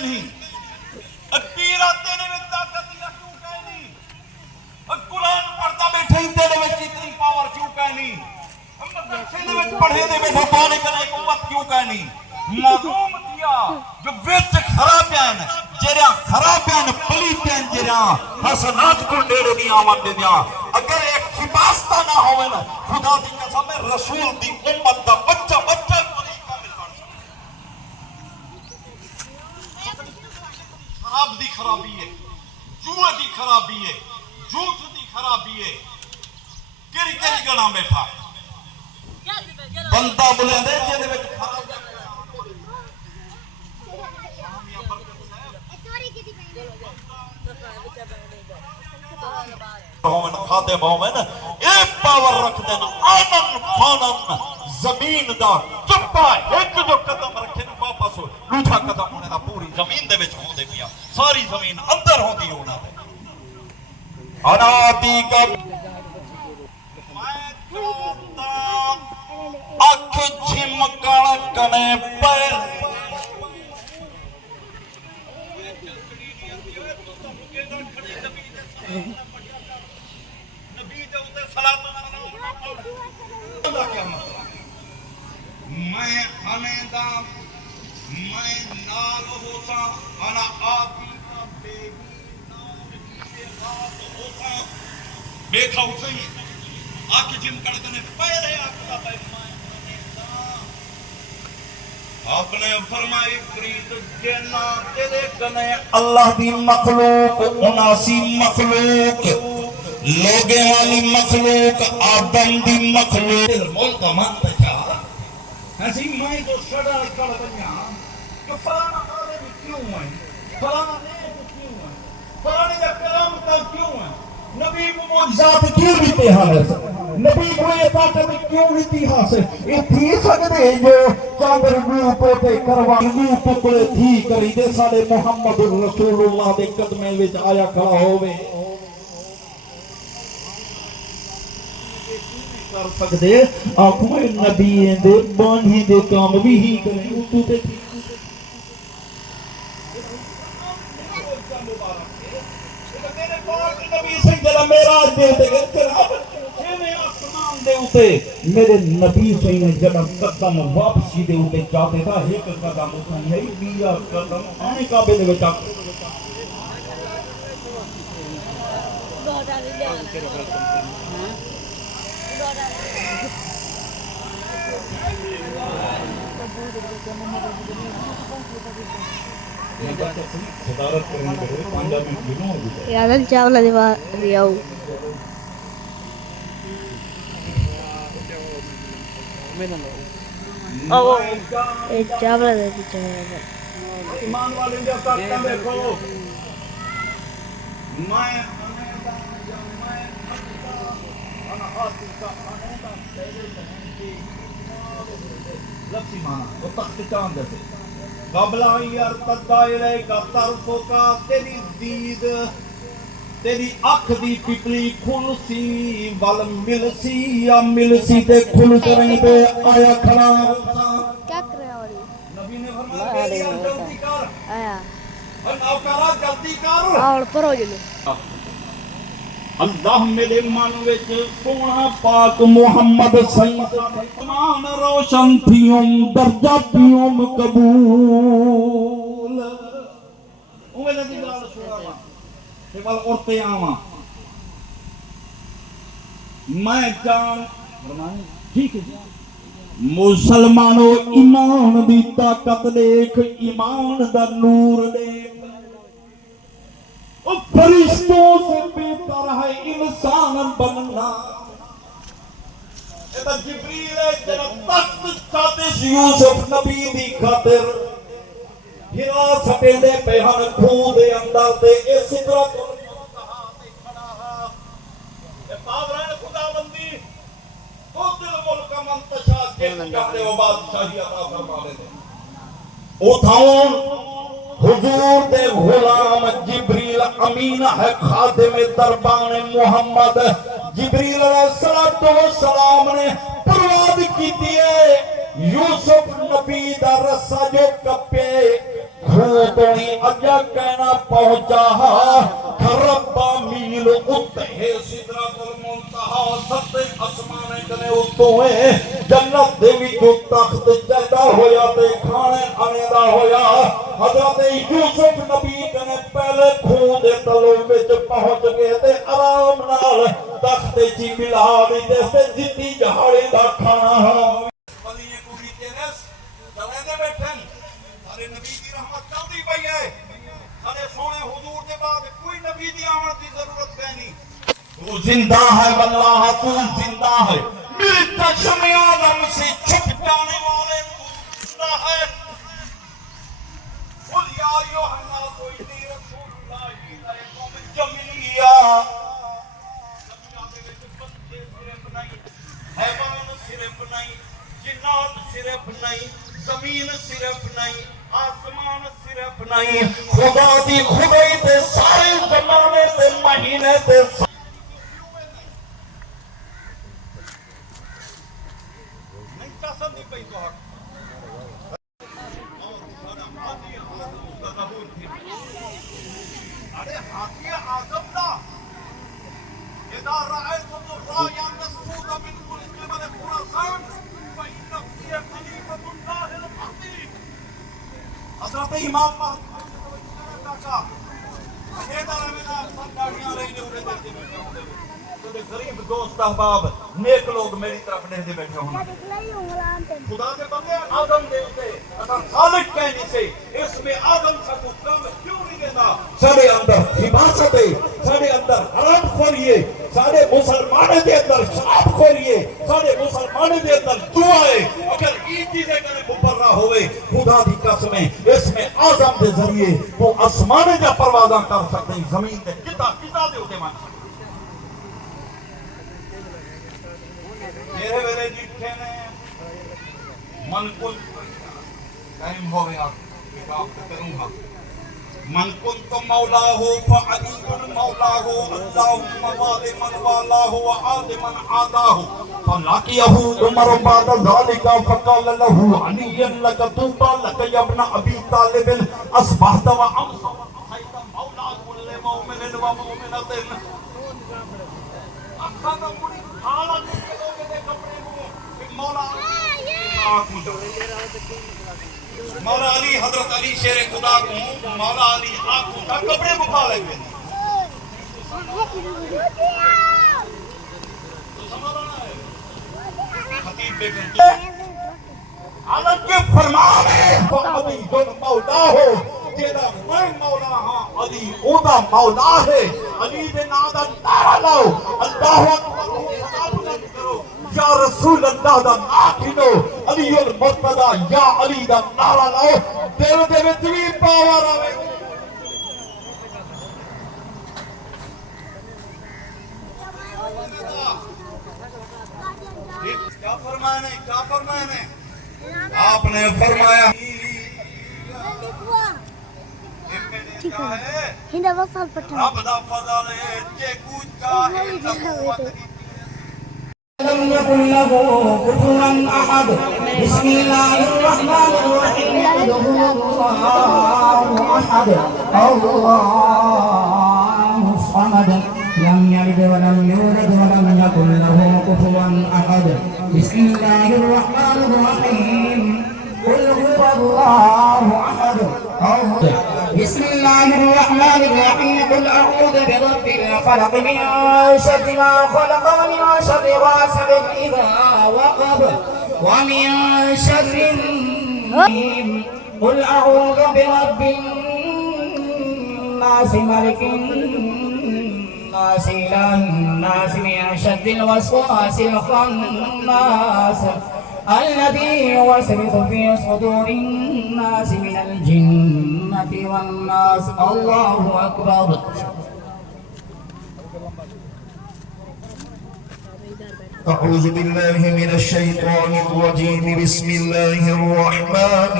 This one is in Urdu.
نہیں پیرا تیرے میں طاقت یا کیوں کہ نہیں قرآن پڑھتا بیٹھے تیرے میں اتنی پاور کیوں کہ نہیں مدرسے میں پڑھے دے بیٹھے پانے کرنے قوت کیوں کہ نہیں معلوم کیا جو ویچ خرابیان خرابیان پلیتیان جیران حسنات کو ڈیڑے نہیں آمان دے دیا اگر ایک خباستہ نہ ہوئے نا خدا دی قسم ہے رسول دی امت دا بچہ بچہ خراب دی خرابی ہے جوہ دی خرابی ہے جھوٹ دی خرابی ہے کری کری گنا بیٹھا بندہ بلے دے جیدے میں خراب دی کھاتے مومن ایک پاور رکھ دینا آنن فانن زمین دا چپا ایک جو قدم رکھے نو واپس ہو لوٹھا قدم ہونے دا پوری زمین دے وچ ہوں دے پیا ساری زمین اندر ہوں دی ہونا دے اناتی کا میں چوتا اکھ جھمکن کنے پیر میں حمیدہ میں نال ہوتا انا آتی کا بیگی نال کیسے بات ہوتا بیکھا اٹھیں آکے جن کڑکنے پہلے آپ کا بیگمائے حمیدہ آپ نے فرمائی فرید جینا تیرے کنے اللہ دی مخلوق اناسی مخلوق لوگے والی مخلوق آدم دی مخلوق ملک مانتا چاہا ایسی میں تو شڑا کر بنیا کہ فلانا آلے بھی کیوں ہیں فلانا نیت کیوں ہیں فلانے کا کلام کا کیوں ہیں نبی کو معجزات کیوں دیتے حاصل نبی کو یہ طاقت کیوں دیتی حاصل یہ تھی سکتے جو چاندر گو پوتے کروان گو پکڑے تھی کری دے سارے محمد رسول اللہ دے قدمے وچ آیا کھڑا ہوئے کر سکتے آنکھوں نبی دے بانی دے کام بھی ہی کریں اُتو تے تھی میرے پاک نبی سے جلہ میراج دے دے میرے نبی سے جلہ قدم واپسی دے اٹھے چاہتے تھا ایک قدم اٹھا یہی بیا قدم آنے کعبے دے بچا یادن چاولا دیاؤ چاولا دے ایمان والے دے طاقت دیکھو میں لفظی مانا وہ تخت چاند سے قبل ارتد الیک طرفک تیری دید تیری اکھ دی پپلی کھل سی ول مل سی یا مل سی تے کھل کریں پہ آیا کھڑا ہوتا کیا کر رہا ہے نبی نے فرمایا کہ جلدی کر آیا نوکرا جلدی کر اور پرو جلو اللہ میرے من وچ سونا پاک محمد سید ایمان روشن تھیوں درجہ تھیوں قبول اوے نبی گل سنا تے ول عورتیں آواں میں جان فرمائیں ٹھیک ہے مسلمانوں ایمان دی طاقت دیکھ ایمان دا نور دیکھ فرشتوں سے بہتر ہے انسان بننا یہ جبریل ہے جنہ تخت چاہتے یوسف نبی دی خاطر ہرا سٹے دے پہن کھو دے اندر دے اے سدرت المنتہا تے کھڑا اے پاورین خدا بندی تو دل ملک منتشا کے جاتے وہ بادشاہی عطا فرما دے او تھاؤں حضور دے غلام جبریل امین ہے خادم دربان محمد جبریل علیہ السلام نے پرواد کی دیئے یوسف نبی دا رسا جو کپے خوب تو ہی اجا کہنا پہنچا ربا میل اتنے سدرت المنتہا ستے آسمان کنے اتویں جنت دے وچوں تخت چلدا ہویا تے کھانے آنے دا ہویا حضرت یوسف نبی کنے پہلے خون دے تلو وچ پہنچ گئے تے آرام نال تخت چی ملا دی جیسے جتنی جہاڑے دا کھانا ولی کو بھی تیرس چلے دے بیٹھن سارے نبی دی رحمت چلدی پئی ہے سارے سونے حضور دے بعد کوئی نبی دی آمد دی ضرورت ہے نہیں تو زندہ ہے واللہ تو زندہ ہے میرے چشم آدم سے چھپ جانے والے تو زندہ ہے قل یا ایھا الناس انی رسول اللہ الیکم جميعا دنیا دے وچ بندے صرف نہیں حیوان صرف نہیں جنات صرف نہیں زمین صرف نہیں آسمان صرف نہیں خدا دی خدائی تے سارے زمانے تے مہینے تے نہیں قسم نہیں پئی تو ارے ہاتھی آدم دا اذا رأيتم الرايا مسعود من كل قبل خراسان فإن فيه خليفة الله المهدي حضرت امام مہدی کا ادارے میں آپ گاڑیاں رہی نے انہیں دیکھتے بیٹھے ہوں تو غریب دوست احباب نیک لوگ میری طرف نہیں دے بیٹھے ہوں خدا کے بندے آدم دیتے اگر خالق کہنے سے اس میں آدم سے کو کم کیوں نہیں دیتا سارے اندر حماست ہے سارے اندر حرام خوریے سارے مسلمانے دے اندر شراب خوریے سارے مسلمانے دے اندر دعائے اگر یہ چیزیں کرنے مبرہ ہوئے خدا دی قسمیں اس میں آدم دے ذریعے تو آسمانے جا پروازاں کر سکتے ہیں زمین دے کتا دے ہوتے مان سکتے میرے ویلے جتھے نے من کل ٹائم ہو گیا کتاب کروں گا من کنت مولاہ فعلی مولاہ اللہم والی من والاہ وعاد من عاداہ فلاقیہ عمر بعد ذالک فقال له علی لک توبہ لک ابن ابی طالب اصبحت وامس وصحیت مولا کل مومن ومومنت اکھاں مڑی حالت مولا علی حضرت علی شیر خدا کو مولا علی آنکھوں کا کپڑے بکھا لے گئے خطیب بیگم حالانکہ فرمانے تو علی جن مولا ہو جیدہ میں مولا ہاں علی اودا مولا ہے علی دے نادا نعرہ لاؤ اللہ اکبر بلند کرو یا رسول اللہ دا ناکھنو علی المرتضی یا علی دا نعرہ لاؤ دل دے وچ وی پاور آوے کیا فرمایا آپ نے فرمایا ہندا وصل پٹھا رب دا فضل ہے جے کو چاہے تقوت لم يكن له كفوا احد بسم الله الرحمن الرحيم قل هو الله احد الله الصمد لم يلد ولم يولد ولم يكن له كفوا احد بسم الله الرحمن الرحيم قل هو الله احد بسم الله الرحمن الرحيم قل أعوذ برب الفلق من شر ما خلق ومن شر غاسق إذا وقب ومن شر النجم قل أعوذ برب الناس ملك الناس إله الناس من شر الوسواس الخناس الذي يوسوس في صدور الناس من الجنة والناس الله أكبر أعوذ بالله من الشيطان الرجيم بسم الله الرحمن